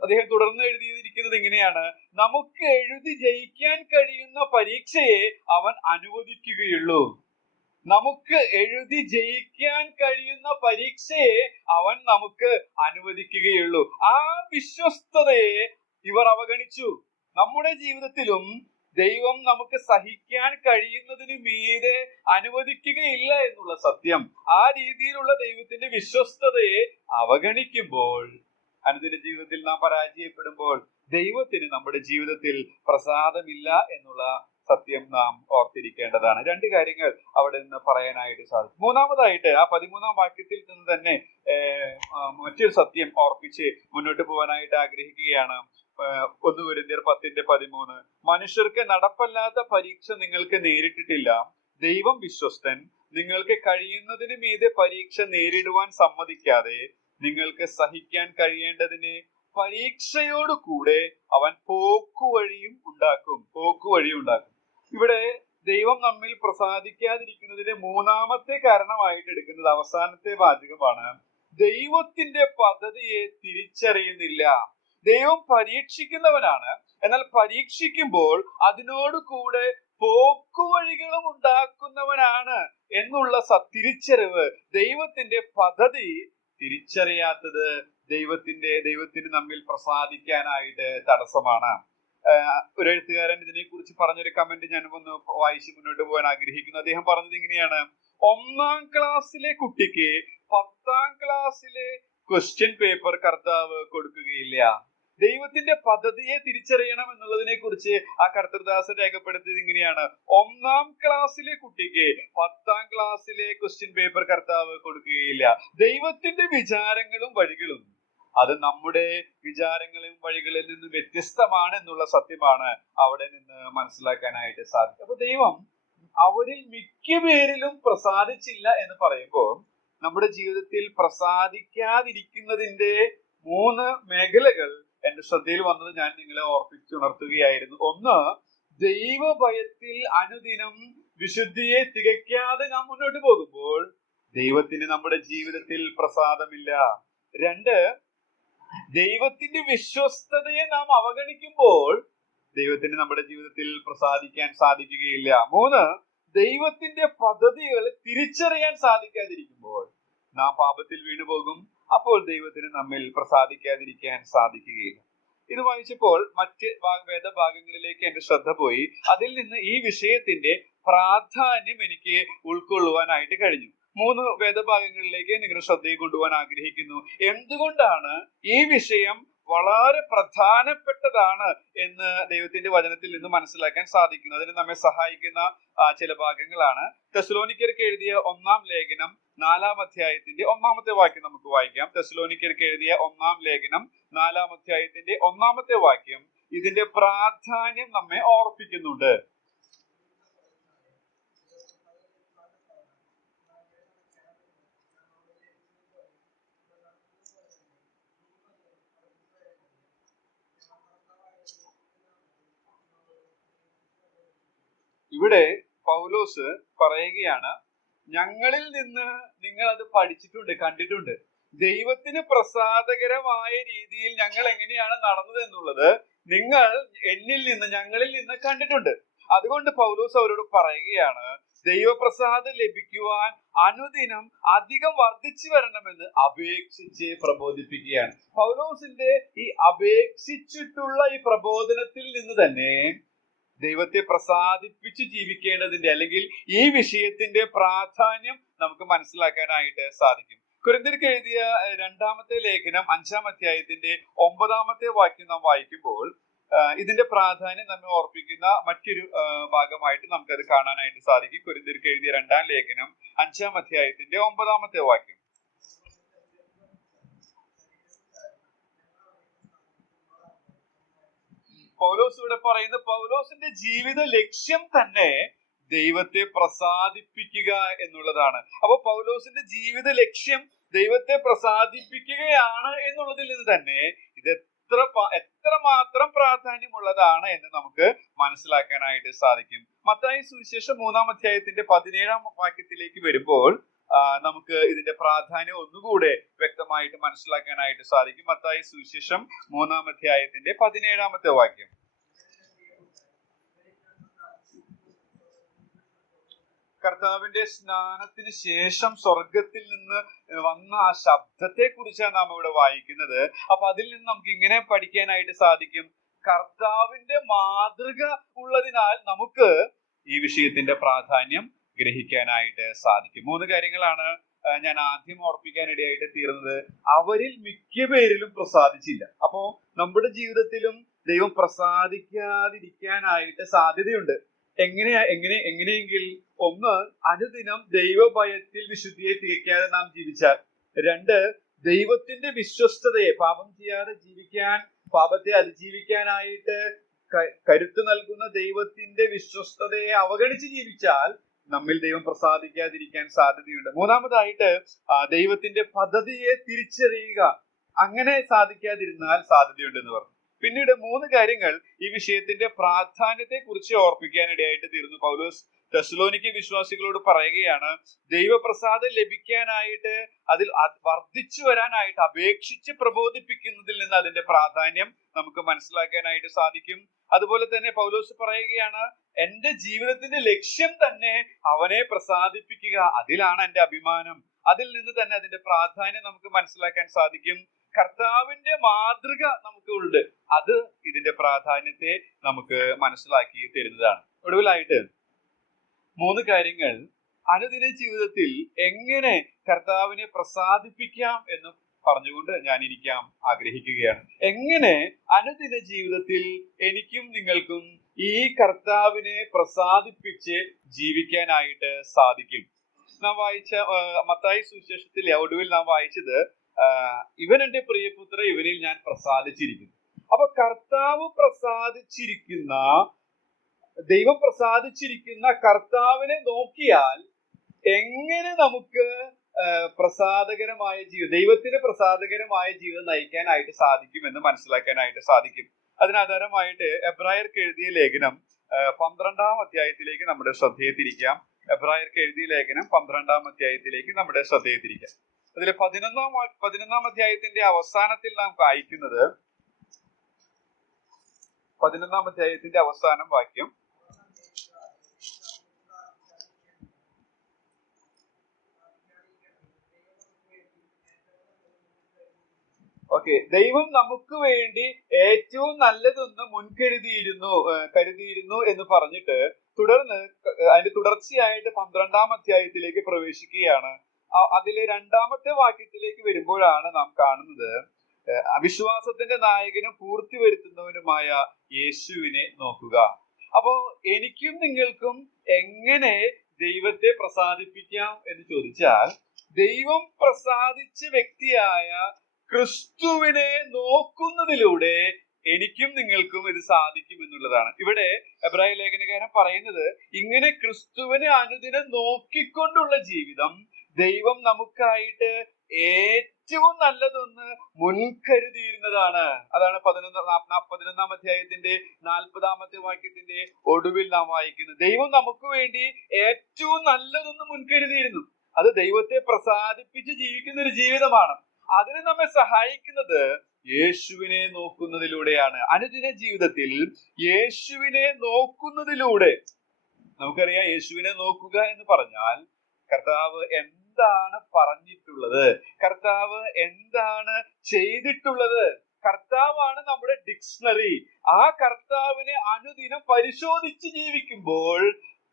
അദ്ദേഹം തുടർന്ന് എഴുതിയിരിക്കുന്നത് ഇങ്ങനെയാണ്: നമുക്ക് എഴുതി ജയിക്കാൻ കഴിയുന്ന പരീക്ഷയെ അവൻ അനുവദിക്കുകയുള്ളൂ. നമുക്ക് എഴുതി ജയിക്കാൻ കഴിയുന്ന പരീക്ഷയെ അവൻ നമുക്ക് അനുവദിക്കുകയുള്ളൂ. ആ വിശ്വസ്തതയെ ഇവർ അവഗണിച്ചു. നമ്മുടെ ജീവിതത്തിലും ദൈവം നമുക്ക് സഹിക്കാൻ കഴിയുന്നതിന് മീതെ അനുവദിക്കുകയില്ല എന്നുള്ള സത്യം, ആ രീതിയിലുള്ള ദൈവത്തിന്റെ വിശ്വസ്തതയെ അവഗണിക്കുമ്പോൾ, അനുദിന ജീവിതത്തിൽ നാം പരാജയപ്പെടുമ്പോൾ ദൈവത്തിന് നമ്മുടെ ജീവിതത്തിൽ പ്രസാദമില്ല എന്നുള്ള സത്യം നാം ഓർത്തിരിക്കേണ്ടതാണ്. രണ്ട് കാര്യങ്ങൾ അവിടെ നിന്ന് പറയാനായിട്ട് സാധിക്കും. മൂന്നാമതായിട്ട് ആ 13-ാം വാക്യത്തിൽ നിന്ന് തന്നെ മറ്റൊരു സത്യം ഓർപ്പിച്ച് മുന്നോട്ട് പോകാനായിട്ട് ആഗ്രഹിക്കുകയാണ്. 1 കൊരിന്ത്യർ 10:13, മനുഷ്യർക്ക് നടപ്പല്ലാത്ത പരീക്ഷ നിങ്ങൾക്ക് നേരിട്ടിട്ടില്ല, ദൈവം വിശ്വസ്തൻ, നിങ്ങൾക്ക് കഴിയുന്നതിന് മീതെ പരീക്ഷ നേരിടുവാൻ സമ്മതിക്കാതെ നിങ്ങൾക്ക് സഹിക്കാൻ കഴിയേണ്ടതിന് പരീക്ഷയോട് കൂടെ അവൻ പോക്കുവഴിയും ഉണ്ടാക്കും. ഇവിടെ ദൈവം നമ്മിൽ പ്രസാദിക്കാതിരിക്കുന്നതിന്റെ മൂന്നാമത്തെ കാരണമായിട്ട് എടുക്കുന്നത് അവസാനത്തെ വാചകമാണ്. ദൈവത്തിന്റെ പദ്ധതിയെ തിരിച്ചറിയുന്നില്ല. ദൈവം പരീക്ഷിക്കുന്നവനാണ്, എന്നാൽ പരീക്ഷിക്കുമ്പോൾ അതിനോട് കൂടെ പോക്കുവഴികളും ഉണ്ടാക്കുന്നവനാണ് എന്നുള്ള തിരിച്ചറിവ്, ദൈവത്തിന്റെ പദ്ധതി തിരിച്ചറിയാത്തത് ദൈവത്തിന് നമ്മിൽ പ്രസാദിക്കാനായിട്ട് തടസ്സമാണ്. ഒരു എഴുത്തുകാരൻ ഇതിനെ കുറിച്ച് പറഞ്ഞൊരു കമന്റ് ഞാൻ ഒന്ന് വായിച്ച് മുന്നോട്ട് പോകാൻ ആഗ്രഹിക്കുന്നു. അദ്ദേഹം പറഞ്ഞത് ഇങ്ങനെയാണ്: 1-ാം ക്ലാസ്സിലെ കുട്ടിക്ക് 10-ാം ക്ലാസ്സിലെ ക്വസ്റ്റ്യൻ പേപ്പർ കർത്താവ് കൊടുക്കുകയില്ല. ദൈവത്തിന്റെ പദ്ധതിയെ തിരിച്ചറിയണം എന്നുള്ളതിനെ കുറിച്ച് ആ കർത്തൃദാസൻ രേഖപ്പെടുത്തിയത് ഇങ്ങനെയാണ്: 1-ാം ക്ലാസ്സിലെ കുട്ടിക്ക് 10-ാം ക്ലാസ്സിലെ ക്വസ്റ്റ്യൻ പേപ്പർ കർത്താവ് കൊടുക്കുകയില്ല. ദൈവത്തിന്റെ വിചാരങ്ങളും വഴികളും അത് നമ്മുടെ വിചാരങ്ങളും വഴികളിൽ നിന്ന് വ്യത്യസ്തമാണ് എന്നുള്ള സത്യമാണ് അവിടെ നിന്ന് മനസ്സിലാക്കാനായിട്ട് സാധിക്കും. അപ്പൊ ദൈവം അവരിൽ മിക്ക പേരിലും പ്രസാദിച്ചില്ല എന്ന് പറയുമ്പോൾ നമ്മുടെ ജീവിതത്തിൽ പ്രസാദിക്കാതിരിക്കുന്നതിന്റെ 3 മേഖലകൾ എന്റെ ശ്രദ്ധയിൽ വന്നത് ഞാൻ നിങ്ങളെ ഓർപ്പിച്ചുണർത്തുകയായിരുന്നു. ഒന്ന്, ദൈവഭയത്തിൽ അനുദിനം വിശുദ്ധിയെ തികയ്ക്കാതെ നാം മുന്നോട്ട് പോകുമ്പോൾ ദൈവത്തിന് നമ്മുടെ ജീവിതത്തിൽ പ്രസാദമില്ല. 2, ദൈവത്തിന്റെ വിശ്വസ്തതയെ നാം അവഗണിക്കുമ്പോൾ ദൈവത്തിന് നമ്മുടെ ജീവിതത്തിൽ പ്രസാദിക്കാൻ സാധിക്കുകയില്ല. 3, ദൈവത്തിന്റെ പദ്ധതികൾ തിരിച്ചറിയാൻ സാധിക്കാതിരിക്കുമ്പോൾ നാം പാപത്തിൽ വീണുപോകും. അപ്പോൾ ദൈവത്തിന് നമ്മിൽ പ്രസാദിക്കാതിരിക്കാൻ സാധിക്കുകയില്ല. ഇത് വായിച്ചപ്പോൾ മറ്റ് വേദഭാഗങ്ങളിലേക്ക് എന്റെ ശ്രദ്ധ പോയി. അതിൽ നിന്ന് ഈ വിഷയത്തിന്റെ പ്രാധാന്യം എനിക്ക് ഉൾക്കൊള്ളുവാനായിട്ട് കഴിഞ്ഞു. 3 വേദഭാഗങ്ങളിലേക്ക് നിങ്ങളുടെ ശ്രദ്ധയെ കൊണ്ടുപോകാൻ ആഗ്രഹിക്കുന്നു. എന്തുകൊണ്ടാണ് ഈ വിഷയം വളരെ പ്രധാനപ്പെട്ടതാണ് എന്ന് ദൈവത്തിന്റെ വചനത്തിൽ നിന്ന് മനസ്സിലാക്കാൻ സാധിക്കുന്നു. അതിന് നമ്മെ സഹായിക്കുന്ന ചില ഭാഗങ്ങളാണ്. തെസ്സലോനിക്കർക്ക് എഴുതിയ 1-ാം ലേഖനം 4-ാം അധ്യായത്തിന്റെ 1-ാമത്തെ വാക്യം നമുക്ക് വായിക്കാം. തെസ്സലോനിക്കർക്ക് എഴുതിയ 1-ാം ലേഖനം 4-ാം അധ്യായത്തിന്റെ 1-ാമത്തെ വാക്യം ഇതിന്റെ പ്രാധാന്യം നമ്മെ ഓർപ്പിക്കുന്നുണ്ട്. ഇവിടെ പൗലോസ് പറയുകയാണ്, ഞങ്ങളിൽ നിന്ന് നിങ്ങൾ അത് പഠിച്ചിട്ടുണ്ട്, കണ്ടിട്ടുണ്ട്. ദൈവത്തിന് പ്രസാദകരമായ രീതിയിൽ ഞങ്ങൾ എങ്ങനെയാണ് നടന്നത് എന്നുള്ളത് നിങ്ങൾ ഞങ്ങളിൽ നിന്ന് കണ്ടിട്ടുണ്ട്. അതുകൊണ്ട് പൗലോസ് അവരോട് പറയുകയാണ്, ദൈവപ്രസാദം ലഭിക്കുവാൻ അനുദിനം അധികം വർദ്ധിച്ചു വരണമെന്ന് അപേക്ഷിച്ച് പ്രബോധിപ്പിക്കുകയാണ്. പൗലോസിന്റെ ഈ അപേക്ഷിച്ചിട്ടുള്ള ഈ പ്രബോധനത്തിൽ നിന്ന് തന്നെ ദൈവത്തെ പ്രസാദിപ്പിച്ച് ജീവിക്കേണ്ടതിന്റെ അല്ലെങ്കിൽ ഈ വിഷയത്തിന്റെ പ്രാധാന്യം നമുക്ക് മനസ്സിലാക്കാനായിട്ട് സാധിക്കും. കൊരിന്ത്യർക്ക് എഴുതിയ 2-ാമത്തെ ലേഖനം 5-ാം അധ്യായത്തിന്റെ 9-ാമത്തെ വാക്യം നാം വായിക്കുമ്പോൾ ഇതിന്റെ പ്രാധാന്യം നമ്മെ ഓർപ്പിക്കുന്ന മറ്റൊരു ഭാഗമായിട്ട് നമുക്കത് കാണാനായിട്ട് സാധിക്കും. കൊരിന്ത്യർക്ക് എഴുതിയ 2-ാം ലേഖനം 5-ാം അധ്യായത്തിന്റെ 9-ാമത്തെ വാക്യം. പൗലോസ് ഇവിടെ പറയുന്ന പൗലോസിന്റെ ജീവിത ലക്ഷ്യം തന്നെ ദൈവത്തെ പ്രസാദിപ്പിക്കുക എന്നുള്ളതാണ്. അപ്പൊ പൗലോസിന്റെ ജീവിത ലക്ഷ്യം ദൈവത്തെ പ്രസാദിപ്പിക്കുകയാണ് എന്നുള്ളതിൽ നിന്ന് തന്നെ ഇത് എത്രമാത്രം പ്രാധാന്യമുള്ളതാണ് എന്ന് നമുക്ക് മനസ്സിലാക്കാനായിട്ട് സാധിക്കും. മത്തായി സുവിശേഷം 3-ാം അധ്യായത്തിന്റെ 17-ാം വാക്യത്തിലേക്ക് വരുമ്പോൾ നമുക്ക് ഇതിന്റെ പ്രാധാന്യം ഒന്നുകൂടെ വ്യക്തമായിട്ട് മനസ്സിലാക്കാനായിട്ട് സാധിക്കും. മത്തായി സുവിശേഷം 3-ാം അധ്യായത്തിന്റെ 17-ാമത്തെ വാക്യം. കർത്താവിന്റെ സ്നാനത്തിന് ശേഷം സ്വർഗത്തിൽ നിന്ന് വന്ന ആ ശബ്ദത്തെ കുറിച്ചാണ് നാം ഇവിടെ വായിക്കുന്നത്. അപ്പൊ അതിൽ നിന്ന് നമുക്ക് ഇങ്ങനെ പഠിക്കാനായിട്ട് സാധിക്കും. കർത്താവിന്റെ മാതൃക ഉള്ളതിനാൽ നമുക്ക് ഈ വിഷയത്തിന്റെ പ്രാധാന്യം ഗ്രഹിക്കാനായിട്ട് സാധിക്കും. 3 കാര്യങ്ങളാണ് ഞാൻ ആദ്യം ഓർപ്പിക്കാനിടയായിട്ട് തീർന്നത്. അവരിൽ മിക്ക പേരിലും പ്രസാദിച്ചില്ല. അപ്പോ നമ്മുടെ ജീവിതത്തിലും ദൈവം പ്രസാദിക്കാതിരിക്കാനായിട്ട് സാധ്യതയുണ്ട്. എങ്ങനെയെങ്കിൽ, ഒന്ന്, അനുദിനം ദൈവഭയത്തിൽ വിശുദ്ധിയെ തികയ്ക്കാതെ നാം ജീവിച്ചാൽ. 2, ദൈവത്തിന്റെ വിശ്വസ്തതയെ, പാപം ചെയ്യാതെ ജീവിക്കാൻ, പാപത്തെ അതിജീവിക്കാനായിട്ട് കരുത്ത് നൽകുന്ന ദൈവത്തിന്റെ വിശ്വസ്തതയെ അവഗണിച്ച് ജീവിച്ചാൽ നമ്മിൽ ദൈവം പ്രസാദിക്കാതിരിക്കാൻ സാധ്യതയുണ്ട്. 3-മതായിട്ട് ദൈവത്തിന്റെ പദ്ധതിയെ തിരിച്ചറിയുക. അങ്ങനെ സാധിക്കാതിരുന്നാൽ സാധ്യതയുണ്ടെന്ന് പറഞ്ഞു. പിന്നീട് 3 കാര്യങ്ങൾ ഈ വിഷയത്തിന്റെ പ്രാധാന്യത്തെ കുറിച്ച് ഓർപ്പിക്കാനിടയായിട്ട് തീർന്നു. പൗലോസ് തെസ്സലോനിക്ക വിശ്വാസികളോട് പറയുകയാണ്, ദൈവപ്രസാദം ലഭിക്കാനായിട്ട്, അതിൽ വർദ്ധിച്ചു വരാനായിട്ട് അപേക്ഷിച്ച് പ്രബോധിപ്പിക്കുന്നതിൽ നിന്ന് അതിന്റെ പ്രാധാന്യം നമുക്ക് മനസ്സിലാക്കാനായിട്ട് സാധിക്കും. അതുപോലെ തന്നെ പൗലോസ് പറയുകയാണ്, എന്റെ ജീവിതത്തിന്റെ ലക്ഷ്യം തന്നെ അവനെ പ്രസാദിപ്പിക്കുക, അതിലാണ് എന്റെ അഭിമാനം. അതിൽ നിന്ന് തന്നെ അതിന്റെ പ്രാധാന്യം നമുക്ക് മനസ്സിലാക്കാൻ സാധിക്കും. കർത്താവിന്റെ മാതൃക നമുക്ക് ഉണ്ട്, അത് ഇതിന്റെ പ്രാധാന്യത്തെ നമുക്ക് മനസ്സിലാക്കി തരുന്നതാണ്. ഒടുവിലായിട്ട് 3 കാര്യങ്ങൾ അനുദിന ജീവിതത്തിൽ എങ്ങനെ കർത്താവിനെ പ്രസാദിപ്പിക്കാം എന്ന് പറഞ്ഞുകൊണ്ട് ഞാൻ ഇരിക്കാൻ ആഗ്രഹിക്കുകയാണ്. എങ്ങനെ അനുദിന ജീവിതത്തിൽ എനിക്കും നിങ്ങൾക്കും ഈ കർത്താവിനെ പ്രസാദിപ്പിച്ച് ജീവിക്കാനായിട്ട് സാധിക്കും? നാം വായിച്ച മത്തായി സുവിശേഷത്തിലെ ഒടുവിൽ നാം വായിച്ചത്, ഇവൻ എന്റെ പ്രിയപുത്ര, ഇവനിൽ ഞാൻ പ്രസാദിച്ചിരിക്കുന്നു. അപ്പൊ കർത്താവ് പ്രസാദിച്ചിരിക്കുന്ന, ദൈവം പ്രസാദിച്ചിരിക്കുന്ന കർത്താവിനെ നോക്കിയാൽ എങ്ങനെ നമുക്ക് പ്രസാദകരമായ ജീവിതം, ദൈവത്തിന് പ്രസാദകരമായ ജീവിതം നയിക്കാനായിട്ട് സാധിക്കും എന്ന് മനസ്സിലാക്കാനായിട്ട് സാധിക്കും. അതിനാധാരമായിട്ട് എബ്രായർക്ക് എഴുതിയ ലേഖനം 12-ാം അധ്യായത്തിലേക്ക് നമ്മുടെ ശ്രദ്ധയെ തിരിക്കാം. എബ്രായർക്ക് എഴുതിയ ലേഖനം 12-ാം അധ്യായത്തിലേക്ക് നമ്മുടെ ശ്രദ്ധയെ തിരിക്കാം. അതിലെ 11-ാം അധ്യായത്തിന്റെ അവസാനത്തിൽ നാം വായിക്കുന്നത്, 11-ാം അധ്യായത്തിന്റെ അവസാനം വാക്യം, ദൈവം നമുക്ക് വേണ്ടി ഏറ്റവും നല്ലതൊന്ന് കരുതിയിരുന്നു എന്ന് പറഞ്ഞിട്ട് തുടർന്ന് അതിന്റെ തുടർച്ചയായിട്ട് 12-ാം അധ്യായത്തിലേക്ക് പ്രവേശിക്കുകയാണ്. അതിലെ 2-ാമത്തെ വാക്യത്തിലേക്ക് വരുമ്പോഴാണ് നാം കാണുന്നത്, വിശ്വാസത്തിന്റെ നായകനും പൂർത്തി വരുത്തുന്നവനുമായ യേശുവിനെ നോക്കുക. അപ്പോ എനിക്കും നിങ്ങൾക്കും എങ്ങനെ ദൈവത്തെ പ്രസാദിപ്പിക്കാം എന്ന് ചോദിച്ചാൽ, ദൈവം പ്രസാദിച്ച വ്യക്തിയായ ക്രിസ്തുവിനെ നോക്കുന്നതിലൂടെ എനിക്കും നിങ്ങൾക്കും ഇത് സാധിക്കും എന്നുള്ളതാണ്. ഇവിടെ എബ്രായ ലേഖനകാരൻ പറയുന്നത്, ഇങ്ങനെ ക്രിസ്തുവിനെ അനുദിനം നോക്കിക്കൊണ്ടുള്ള ജീവിതം ദൈവം നമുക്കായിട്ട് ഏറ്റവും നല്ലതൊന്ന് മുൻകരുതിയിരുന്നതാണ്. അതാണ് 11-ാം അധ്യായത്തിന്റെ 40-ാമത്തെ വാക്യത്തിന്റെ ഒടുവിൽ നാം വായിക്കുന്നത്. ദൈവം നമുക്ക് വേണ്ടി ഏറ്റവും നല്ലതൊന്ന് മുൻകരുതിയിരുന്നു. അത് ദൈവത്തെ പ്രസാദിപ്പിച്ച് ജീവിക്കുന്ന ഒരു ജീവിതമാണ്. അതിന് നമ്മെ സഹായിക്കുന്നത് യേശുവിനെ നോക്കുന്നതിലൂടെയാണ്. അനുദിന ജീവിതത്തിൽ യേശുവിനെ നോക്കുന്നതിലൂടെ, നമുക്കറിയാം, യേശുവിനെ നോക്കുക എന്ന് പറഞ്ഞാൽ കർത്താവ് എന്താണ് പറഞ്ഞിട്ടുള്ളത്, കർത്താവ് എന്താണ് ചെയ്തിട്ടുള്ളത്, കർത്താവാണ് നമ്മുടെ ഡിക്ഷണറി. ആ കർത്താവിനെ അനുദിനം പരിശോധിച്ച് ജീവിക്കുമ്പോൾ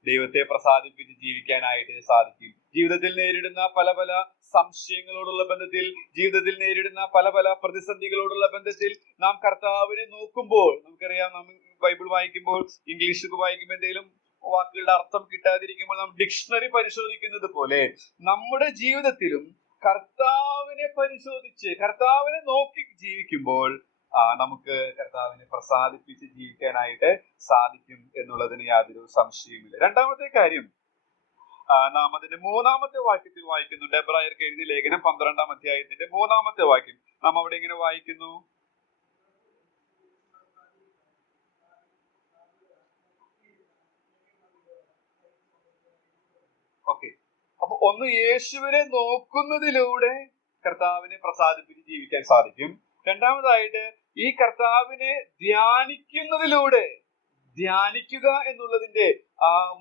ദൈവത്തെ പ്രസാദിപ്പിച്ച് ജീവിക്കാനായിട്ട് സാധിക്കും. ജീവിതത്തിൽ നേരിടുന്ന പല പല സംശയങ്ങളോടുള്ള ബന്ധത്തിൽ, ജീവിതത്തിൽ നേരിടുന്ന പല പല പ്രതിസന്ധികളോടുള്ള ബന്ധത്തിൽ നാം കർത്താവിനെ നോക്കുമ്പോൾ, നമുക്കറിയാം, നാം ബൈബിൾ വായിക്കുമ്പോൾ, ഇംഗ്ലീഷ് വായിക്കുമ്പോൾ എന്തെങ്കിലും വാക്കുകളുടെ അർത്ഥം കിട്ടാതിരിക്കുമ്പോൾ നാം ഡിക്ഷണറി പരിശോധിക്കുന്നത് പോലെ നമ്മുടെ ജീവിതത്തിലും കർത്താവിനെ പരിശോധിച്ച്, കർത്താവിനെ നോക്കി ജീവിക്കുമ്പോൾ നമുക്ക് കർത്താവിനെ പ്രസാദിപ്പിച്ച് ജീവിക്കാനായിട്ട് സാധിക്കും എന്നുള്ളതിന് യാതൊരു സംശയവുമില്ല. 2-ാമത്തെ കാര്യം നാം അതിന്റെ 3-ാമത്തെ വാക്യത്തിൽ വായിക്കുന്നുണ്ട്. എബ്രായർക്ക് എഴുതിയ ലേഖനം 12-ാം അധ്യായത്തിന്റെ 3-ാമത്തെ വാക്യം നാം അവിടെ ഇങ്ങനെ വായിക്കുന്നു, അപ്പൊ ഒന്ന്, യേശുവിനെ നോക്കുന്നതിലൂടെ കർത്താവിനെ പ്രസാദിപ്പിച്ച് ജീവിക്കാൻ സാധിക്കും. 2-ാമതായിട്ട് ഈ കർത്താവിനെ ധ്യാനിക്കുന്നതിലൂടെ, ധ്യാനിക്കുക എന്നുള്ളതിന്റെ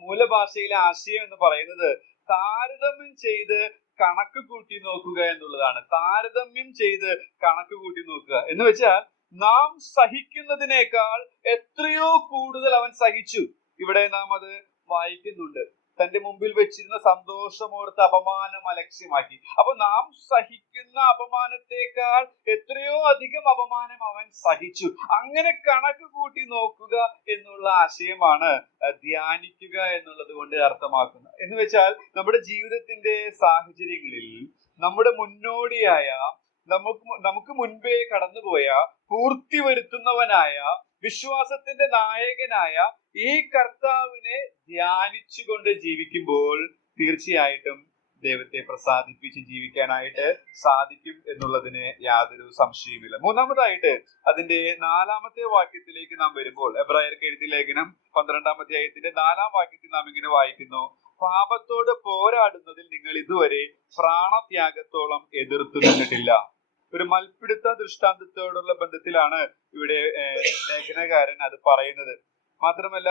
മൂലഭാഷയിലെ ആശയം എന്ന് പറയുന്നത് താരതമ്യം ചെയ്ത് കണക്ക് കൂട്ടി നോക്കുക എന്നുള്ളതാണ്. താരതമ്യം ചെയ്ത് കണക്ക് കൂട്ടി നോക്കുക എന്ന് വെച്ചാൽ നാം സഹിക്കുന്നതിനേക്കാൾ എത്രയോ കൂടുതൽ അവൻ സഹിച്ചു. ഇവിടെ നാം അത് വായിക്കുന്നുണ്ട്. തന്റെ മുമ്പിൽ വെച്ചിരുന്ന സന്തോഷമോർത്ത് അപമാനം അലക്ഷ്യമാക്കി. അപ്പൊ നാം സഹിക്കുന്ന അപമാനത്തെക്കാൾ എത്രയോ അധികം അപമാനം അവൻ സഹിച്ചു. അങ്ങനെ കണക്ക് കൂട്ടി നോക്കുക എന്നുള്ള ആശയമാണ് ധ്യാനിക്കുക എന്നുള്ളത് കൊണ്ട് അർത്ഥമാക്കുന്നത്. എന്ന് വെച്ചാൽ നമ്മുടെ ജീവിതത്തിന്റെ സാഹചര്യങ്ങളിൽ നമ്മുടെ മുന്നോടിയായ നമുക്ക് മുൻപേ കടന്നുപോയ പൂർത്തി വരുത്തുന്നവനായ വിശ്വാസത്തിന്റെ നായകനായ ഈ കർത്താവിനെ ധ്യാനിച്ചുകൊണ്ട് ജീവിക്കുമ്പോൾ തീർച്ചയായിട്ടും ദൈവത്തെ പ്രസാദിപ്പിച്ച് ജീവിക്കാനായിട്ട് സാധിക്കും എന്നുള്ളതിന് യാതൊരു സംശയവുമില്ല. മൂന്നാമതായിട്ട് അതിന്റെ 4-ാമത്തെ വാക്യത്തിലേക്ക് നാം വരുമ്പോൾ എബ്രായർക്ക് എഴുതിയ ലേഖനം 12-ാം അധ്യായത്തിന്റെ 4-ാം വാക്യത്തിൽ നാം ഇങ്ങനെ വായിക്കുന്നു: പാപത്തോട് പോരാടുന്നതിൽ നിങ്ങൾ ഇതുവരെ പ്രാണത്യാഗത്തോളം എതിർത്തു നിന്നിട്ടില്ല. ഒരു മൽപ്പിടുത്ത ദൃഷ്ടാന്തത്തോടുള്ള ബന്ധത്തിലാണ് ഇവിടെ ലേഖനകാരൻ അത് പറയുന്നത്. മാത്രമല്ല,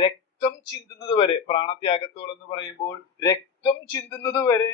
രക്തം ചിന്തുന്നത് വരെ, പ്രാണത്യാഗത്തോളം എന്ന് പറയുമ്പോൾ രക്തം ചിന്തുന്നത് വരെ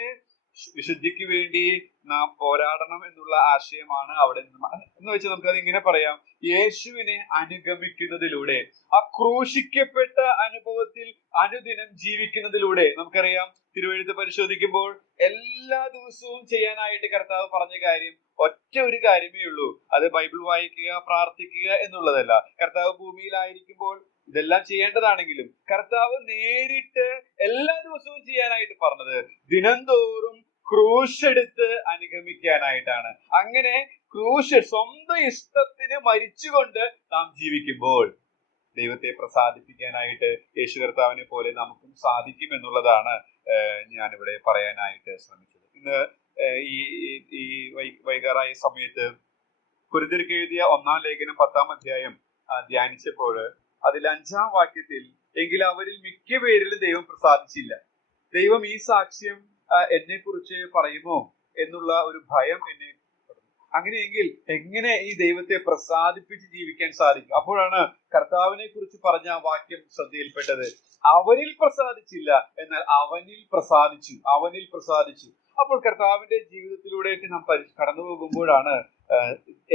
വിശുദ്ധിക്ക് വേണ്ടി നാം പോരാടണം എന്നുള്ള ആശയമാണ് അവിടെ എന്ന് വെച്ചാൽ നമുക്കത് ഇങ്ങനെ പറയാം: യേശുവിനെ അനുഗമിക്കുന്നതിലൂടെ, ആ ക്രൂശിക്കപ്പെട്ട അനുഭവത്തിൽ അനുദിനം ജീവിക്കുന്നതിലൂടെ. നമുക്കറിയാം, തിരുവെഴുത്ത് പരിശോധിക്കുമ്പോൾ എല്ലാ ദിവസവും ചെയ്യാനായിട്ട് കർത്താവ് പറഞ്ഞ കാര്യം ഒറ്റ ഒരു കാര്യമേ ഉള്ളൂ. അത് ബൈബിൾ വായിക്കുക, പ്രാർത്ഥിക്കുക എന്നുള്ളതല്ല. കർത്താവ് ഭൂമിയിലായിരിക്കുമ്പോൾ ഇതെല്ലാം ചെയ്യേണ്ടതാണെങ്കിലും കർത്താവ് നേരിട്ട് എല്ലാ ദിവസവും ചെയ്യാനായിട്ട് പറഞ്ഞത് ദിനംതോറും ക്രൂശെടുത്ത് അനുഗമിക്കാനായിട്ടാണ്. അങ്ങനെ ക്രൂശ് സ്വന്തം ഇഷ്ടത്തിന് മരിച്ചുകൊണ്ട് നാം ജീവിക്കുമ്പോൾ ദൈവത്തെ പ്രസാദിപ്പിക്കാനായിട്ട് യേശു കർത്താവിനെ പോലെ നമുക്കും സാധിക്കും എന്നുള്ളതാണ് ഞാനിവിടെ പറയാനായിട്ട് ശ്രമിച്ചത്. ഇന്ന് ഈ വൈകാറായ സമയത്ത് കൊരിന്ത്യർക്ക് എഴുതിയ 1-ാം ലേഖനം 10-ാം അധ്യായം ധ്യാനിച്ചപ്പോൾ അതിൽ 5-ാം വാക്യത്തിൽ എങ്കിലും അവരിൽ മിക്ക പേരിലും ദൈവം പ്രസാദിച്ചില്ല. ദൈവം ഈ സാക്ഷ്യം എന്നെ കുറിച്ച് പറയുമോ എന്നുള്ള ഒരു ഭയം എന്നെ. അങ്ങനെയെങ്കിൽ എങ്ങനെ ഈ ദൈവത്തെ പ്രസാദിപ്പിച്ച് ജീവിക്കാൻ സാധിക്കും? അപ്പോഴാണ് കർത്താവിനെ കുറിച്ച് പറഞ്ഞ ആ വാക്യം ശ്രദ്ധയിൽപ്പെട്ടത്. അവരിൽ പ്രസാദിച്ചില്ല, എന്നാൽ അവനിൽ പ്രസാദിച്ചു. അവനിൽ പ്രസാദിച്ചു. അപ്പോൾ കർത്താവിന്റെ ജീവിതത്തിലൂടെ നാം കടന്നു പോകുമ്പോഴാണ്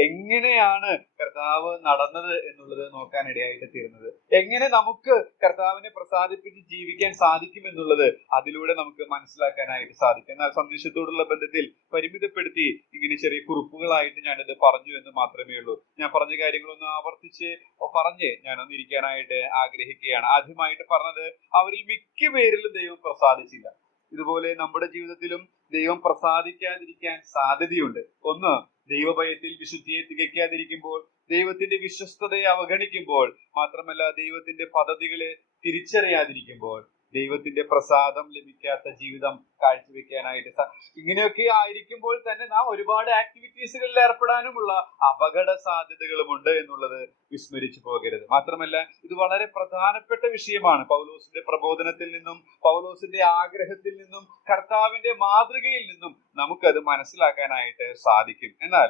എങ്ങനെയാണ് കർത്താവ് നടന്നത് എന്നുള്ളത് നോക്കാൻ ഇടയായിട്ട് തീരുന്നത്. എങ്ങനെ നമുക്ക് കർത്താവിനെ പ്രസാദിപ്പിച്ച് ജീവിക്കാൻ സാധിക്കും എന്നുള്ളത് അതിലൂടെ നമുക്ക് മനസ്സിലാക്കാനായിട്ട് സാധിക്കും. എന്നാൽ സന്ദേശത്തോടുള്ള ബന്ധത്തിൽ പരിമിതപ്പെടുത്തി ഇങ്ങനെ ചെറിയ കുറിപ്പുകളായിട്ട് ഞാനിത് പറഞ്ഞു എന്ന് മാത്രമേ ഉള്ളൂ. ഞാൻ പറഞ്ഞ കാര്യങ്ങളൊന്ന് ആവർത്തിച്ച് പറഞ്ഞ് ഞാനൊന്ന് ഇരിക്കാനായിട്ട് ആഗ്രഹിക്കുകയാണ്. ആദ്യമായിട്ട് പറഞ്ഞത്, അവരിൽ മിക്ക പേരിലും ദൈവം പ്രസാദിച്ചില്ല. ഇതുപോലെ നമ്മുടെ ജീവിതത്തിലും ദൈവം പ്രസാദിക്കാതിരിക്കാൻ സാധ്യതയുണ്ട്. ഒന്ന്, ദൈവഭയത്തിൽ വിശുദ്ധിയെ തികയ്ക്കാതിരിക്കുമ്പോൾ, ദൈവത്തിന്റെ വിശ്വസ്തതയെ അവഗണിക്കുമ്പോൾ, മാത്രമല്ല ദൈവത്തിന്റെ പദ്ധതികളെ തിരിച്ചറിയാതിരിക്കുമ്പോൾ, ദൈവത്തിന്റെ പ്രസാദം ലഭിക്കാത്ത ജീവിതം കാഴ്ചവെക്കാനായിട്ട്. ഇങ്ങനെയൊക്കെ ആയിരിക്കുമ്പോൾ തന്നെ നാം ഒരുപാട് ആക്ടിവിറ്റീസുകളിൽ ഏർപ്പെടാനുമുള്ള അപകട സാധ്യതകളുമുണ്ട് എന്നുള്ളത് വിസ്മരിച്ചു പോകരുത്. മാത്രമല്ല, ഇത് വളരെ പ്രധാനപ്പെട്ട വിഷയമാണ്. പൗലോസിന്റെ പ്രബോധനത്തിൽ നിന്നും, പൗലോസിന്റെ ആഗ്രഹത്തിൽ നിന്നും, കർത്താവിന്റെ മാതൃകയിൽ നിന്നും നമുക്കത് മനസ്സിലാക്കാനായിട്ട് സാധിക്കും. എന്നാൽ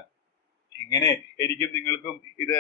എങ്ങനെ എനിക്കും നിങ്ങൾക്കും ഇത്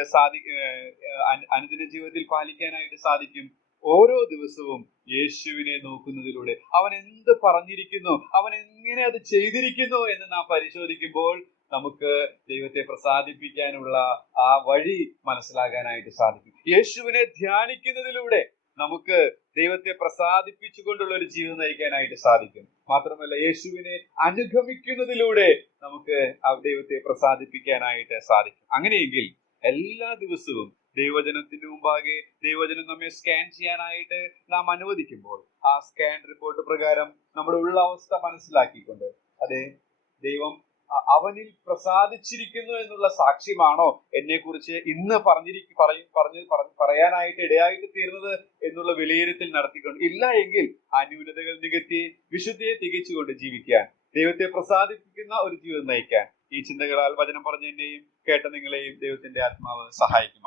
അനുദിന ജീവിതത്തിൽ പാലിക്കാനായിട്ട് സാധിക്കും? ഓരോ ദിവസവും യേശുവിനെ നോക്കുന്നതിലൂടെ, അവൻ എന്ത് പറഞ്ഞിരിക്കുന്നു, അവൻ എങ്ങനെ അത് ചെയ്തിരിക്കുന്നു എന്ന് നാം പരിശോധിക്കുമ്പോൾ നമുക്ക് ദൈവത്തെ പ്രസാദിപ്പിക്കാനുള്ള ആ വഴി മനസ്സിലാകാനായിട്ട് സാധിക്കും. യേശുവിനെ ധ്യാനിക്കുന്നതിലൂടെ നമുക്ക് ദൈവത്തെ പ്രസാദിപ്പിച്ചുകൊണ്ടുള്ള ഒരു ജീവിതം നയിക്കാനായിട്ട് സാധിക്കും. മാത്രമല്ല, യേശുവിനെ അനുഗമിക്കുന്നതിലൂടെ നമുക്ക് ആ ദൈവത്തെ പ്രസാദിപ്പിക്കാനായിട്ട് സാധിക്കും. അങ്ങനെയെങ്കിൽ എല്ലാ ദിവസവും ദൈവജനത്തിന്റെ മുമ്പാകെ ദൈവജനം നമ്മെ സ്കാൻ ചെയ്യാനായിട്ട് നാം അനുവദിക്കുമ്പോൾ, ആ സ്കാൻ റിപ്പോർട്ട് പ്രകാരം നമ്മുടെ ഉള്ള അവസ്ഥ മനസ്സിലാക്കിക്കൊണ്ട്, അതെ, ദൈവം അവനിൽ പ്രസാദിച്ചിരിക്കുന്നു എന്നുള്ള സാക്ഷ്യമാണോ എന്നെ കുറിച്ച് ഇന്ന് പറയാനായിട്ട് ഇടയായിട്ട് തീർന്നത് എന്നുള്ള വിലയിരുത്തൽ നടത്തിക്കൊണ്ട്, ഇല്ല എങ്കിൽ ആ ന്യൂനതകൾ നികത്തി വിശുദ്ധിയെ തികച്ചുകൊണ്ട് ജീവിക്കാൻ, ദൈവത്തെ പ്രസാദിപ്പിക്കുന്ന ഒരു ജീവിതം നയിക്കാൻ ഈ ചിന്തകളാൽ വചനം പറഞ്ഞ എന്നെയും കേട്ട നിങ്ങളെയും ദൈവത്തിന്റെ ആത്മാവ് സഹായിക്കും.